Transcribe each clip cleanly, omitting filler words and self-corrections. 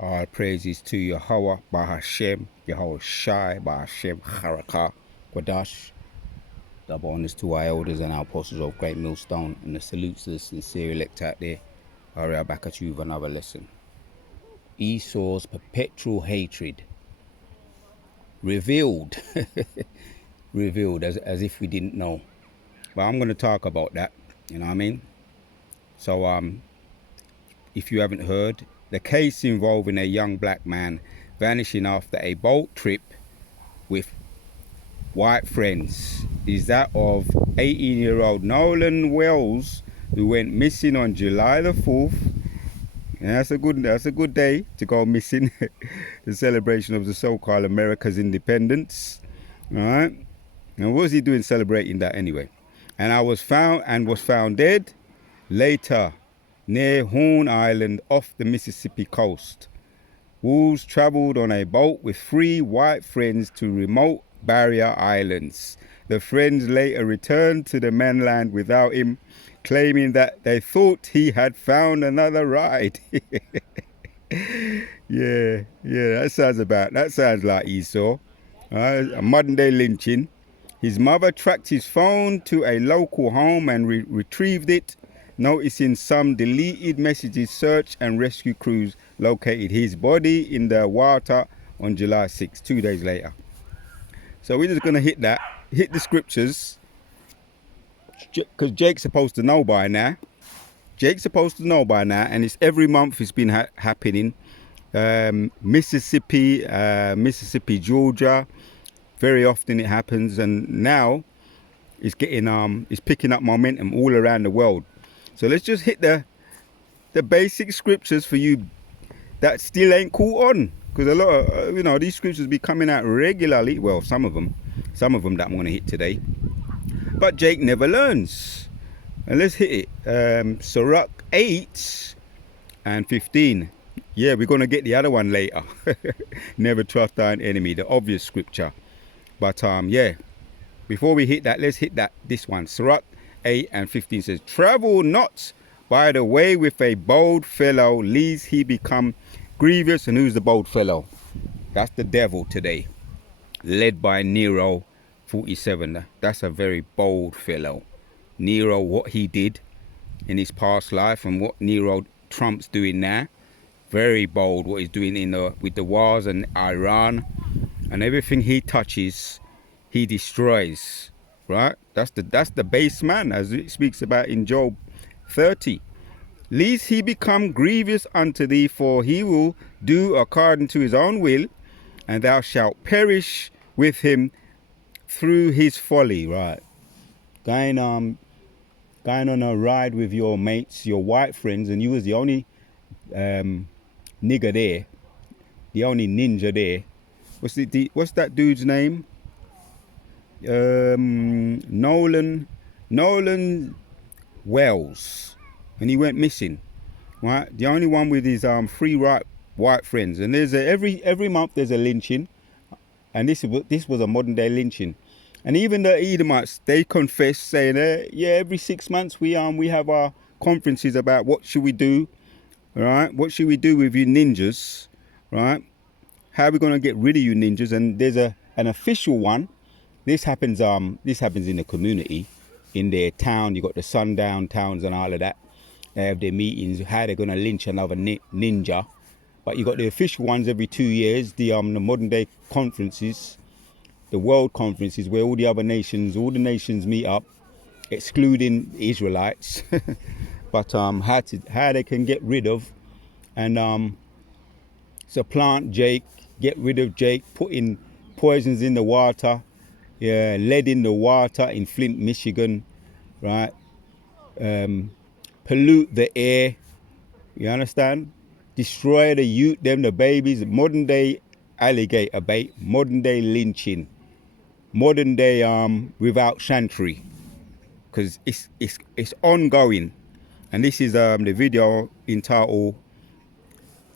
All praises to Yahweh, Bahashem, Yahweh Shai, Bahashem, Harakah, Quadash. Double honors to our elders and our apostles of Great Millstone, and the salutes to the sincere elect out there. All right, back at you with another lesson. Esau's perpetual hatred revealed, revealed as if we didn't know. But I'm going to talk about that. You know what I mean? So if you haven't heard, the case involving a young black man vanishing after a boat trip with white friends is that of 18-year-old Nolan Wells, who went missing on July the 4th. And that's a good day to go missing. The celebration of the so-called America's independence. All right. And what was he doing celebrating that anyway? And was found dead later near Horn Island off the Mississippi coast. Wells traveled on a boat with 3 white friends to remote barrier islands. The friends later returned to the mainland without him, claiming that they thought he had found another ride. Yeah, that sounds like Esau. A modern day lynching. His mother tracked his phone to a local home and retrieved it, noticing some deleted messages. Search and rescue crews located his body in the water on July 6, 2 days later. So we're just going to hit the scriptures, because Jake's supposed to know by now. And it's every month it's been happening. Mississippi, Georgia, very often it happens, and now it's picking up momentum all around the world. So let's just hit the basic scriptures for you that still ain't caught on, because a lot of these scriptures be coming out regularly. Well, some of them that I'm going to hit today. But Jake never learns. And let's hit it. Sirach 8 and 15. Yeah, we're going to get the other one later. Never trust thine enemy, the obvious scripture. But yeah, before we hit that, let's hit this one. Sirach 8 and 15 says, travel not by the way with a bold fellow, lest he become grievous. And who's the bold fellow? That's the devil today, led by Nero 47. That's a very bold fellow. Nero, what he did in his past life and what Nero Trump's doing now, very bold what he's doing with the wars and Iran, and everything he touches he destroys, right? That's the base man, as it speaks about in Job 30. Lest he become grievous unto thee, for he will do according to his own will, and thou shalt perish with him through his folly. Right, going on a ride with your mates, your white friends, and you was the only nigger there, the only ninja there. What's that dude's name? Nolan Wells, and he went missing. Right, the only one with his 3 white friends, and there's every month there's a lynching, and this was a modern day lynching. And even the Edomites, they confess, saying, yeah, every 6 months we have our conferences about what should we do, right? What should we do with you ninjas, right? How are we going to get rid of you ninjas? And there's an official one. This happens in the community, in their town. You got the sundown towns and all of that. They have their meetings, how they're going to lynch another ninja. But you got the official ones every 2 years, the modern day conferences, the world conferences, where all the nations meet up, excluding the Israelites. But how they can get rid of and supplant Jake, get rid of Jake, putting poisons in the water, lead in the water in Flint, Michigan, right? Pollute the air, you understand? Destroy the youth, the babies, modern day alligator bait, modern day lynching, modern day without chantry, because it's ongoing. And this is the video entitled,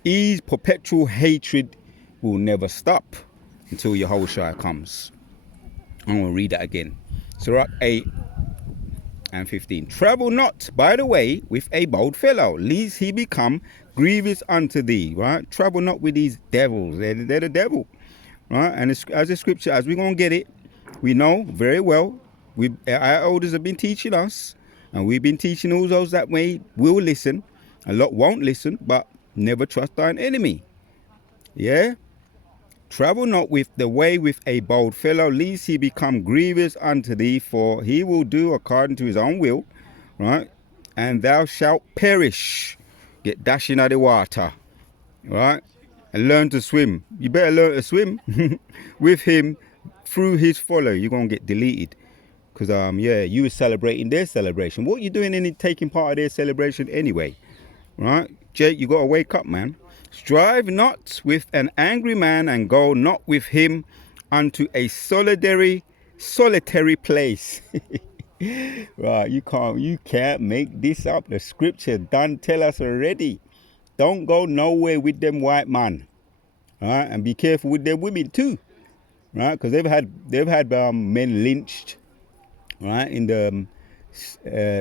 His perpetual hatred will never stop until Yahushua comes. I'm going to read that again. Sirach 8 and 15. Travel not by the way with a bold fellow, lest he become grievous unto thee, right? Travel not with these devils. They're the devil, right? And as a scripture, as we're going to get it, we know very well, our elders have been teaching us, and we've been teaching all those that way will listen. A lot won't listen, but never trust thine enemy. Yeah? Travel not with the way with a bold fellow, lest he become grievous unto thee, for he will do according to his own will, right? And thou shalt perish. Get dashed into the water, right? And learn to swim. You better learn to swim with him through his follow. You're going to get deleted. Because, yeah, you were celebrating their celebration. What you doing in taking part of their celebration anyway? Right? Jake, you got to wake up, man. Strive not with an angry man, and go not with him unto a solitary place. Right, you can't make this up. The scripture done tell us already. Don't go nowhere with them white man. Right? And be careful with their women too. Right? Because they've had men lynched, right, in the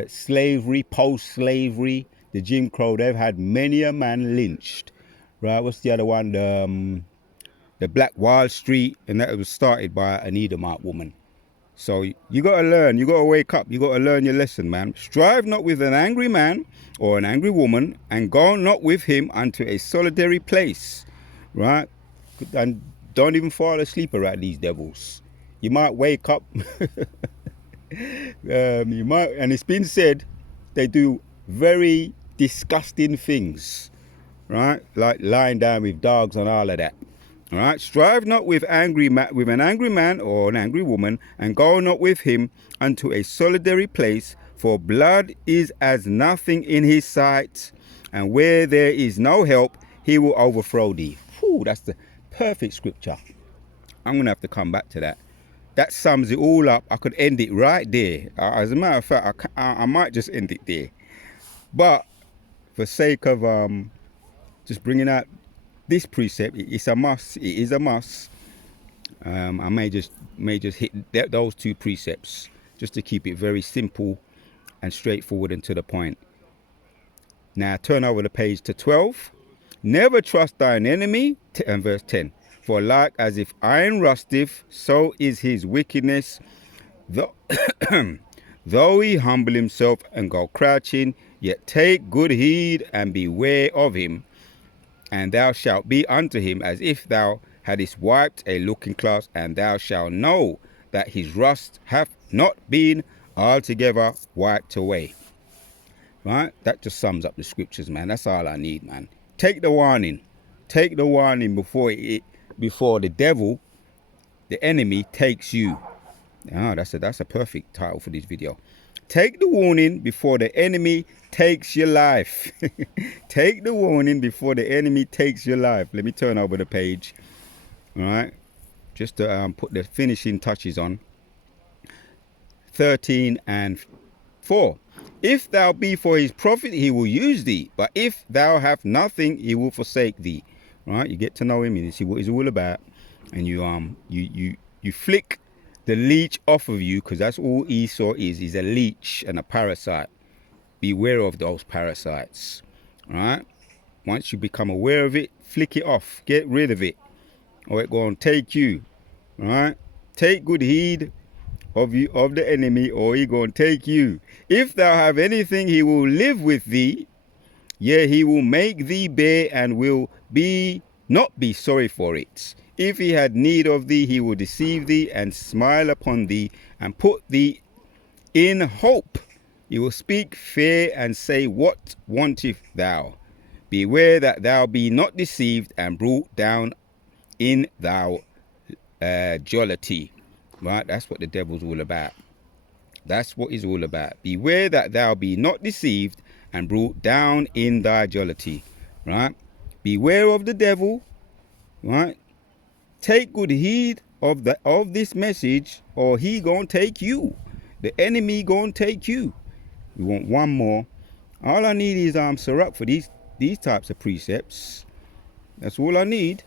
slavery, post-slavery, the Jim Crow. They've had many a man lynched, right? What's the other one? The Black Wall Street, and that was started by an Edomite woman. So you got to learn. You got to wake up. You got to learn your lesson, man. Strive not with an angry man or an angry woman, and go not with him unto a solitary place, right? And don't even fall asleep around these devils. You might wake up. You might, and it's been said they do very disgusting things, right? Like lying down with dogs and all of that. All right. Strive not with an angry man or an angry woman, and go not with him unto a solitary place, for blood is as nothing in his sight, and where there is no help, he will overthrow thee. Whew, that's the perfect scripture. I'm gonna have to come back to that. That sums it all up. I could end it right there. As a matter of fact, I might just end it there. But for sake of just bringing out this precept, it's a must. It is a must. I may just hit those two precepts just to keep it very simple and straightforward and to the point. Now turn over the page to 12. Never trust thine enemy, and verse 10. For like as if iron rusteth, so is his wickedness. Though he humble himself and go crouching, yet take good heed and beware of him. And thou shalt be unto him as if thou hadst wiped a looking glass, and thou shalt know that his rust hath not been altogether wiped away. Right? That just sums up the scriptures, man. That's all I need, man. Take the warning. Take the warning before the devil, the enemy, takes you. Oh, that's a perfect title for this video. Take the warning before the enemy takes your life. Take the warning before the enemy takes your life. Let me turn over the page. All right. Just to put the finishing touches on. 13 and 4. If thou be for his profit, he will use thee. But if thou have nothing, he will forsake thee. Right? You get to know him and you see what he's all about. And you flick the leech off of you, because that's all Esau is. He's a leech and a parasite. Beware of those parasites. Right? Once you become aware of it, flick it off. Get rid of it, or it's going to take you. Right? Take good heed of the enemy, or he going to take you. If thou have anything, he will live with thee. Yea, he will make thee bear, and will not be sorry for it. If he had need of thee, he will deceive thee, and smile upon thee, and put thee in hope. He will speak fair, and say, What wantest thou? Beware that thou be not deceived, and brought down in thou jollity. Right? That's what the devil's all about. That's what he's all about. Beware that thou be not deceived, and brought down in thy jollity. Right? Beware of the devil. Right? Take good heed of this message, or he gonna take you. The enemy gonna take you. We want one more. All I need is Sirach for these types of precepts. That's all I need.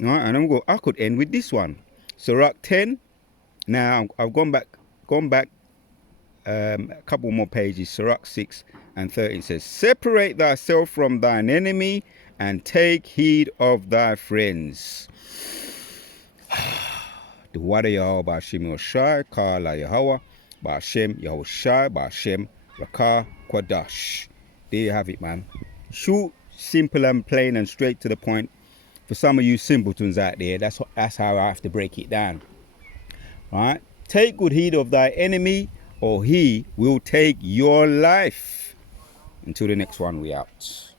All right, and I could end with this one. Sirach 10. Now I've gone back a couple more pages. Sirach 6 and 13 says, separate thyself from thine enemy and take heed of thy friends. The Wada Yahweh Ba'Shem Yoshai, Kala Yahweh, Ba'Shem Yahushai, Ba'Shem Rakah Kwadash. There you have it, man. Short, simple and plain and straight to the point. For some of you simpletons out there, that's how I have to break it down. All right? Take good heed of thy enemy, or he will take your life. Until the next one, we out.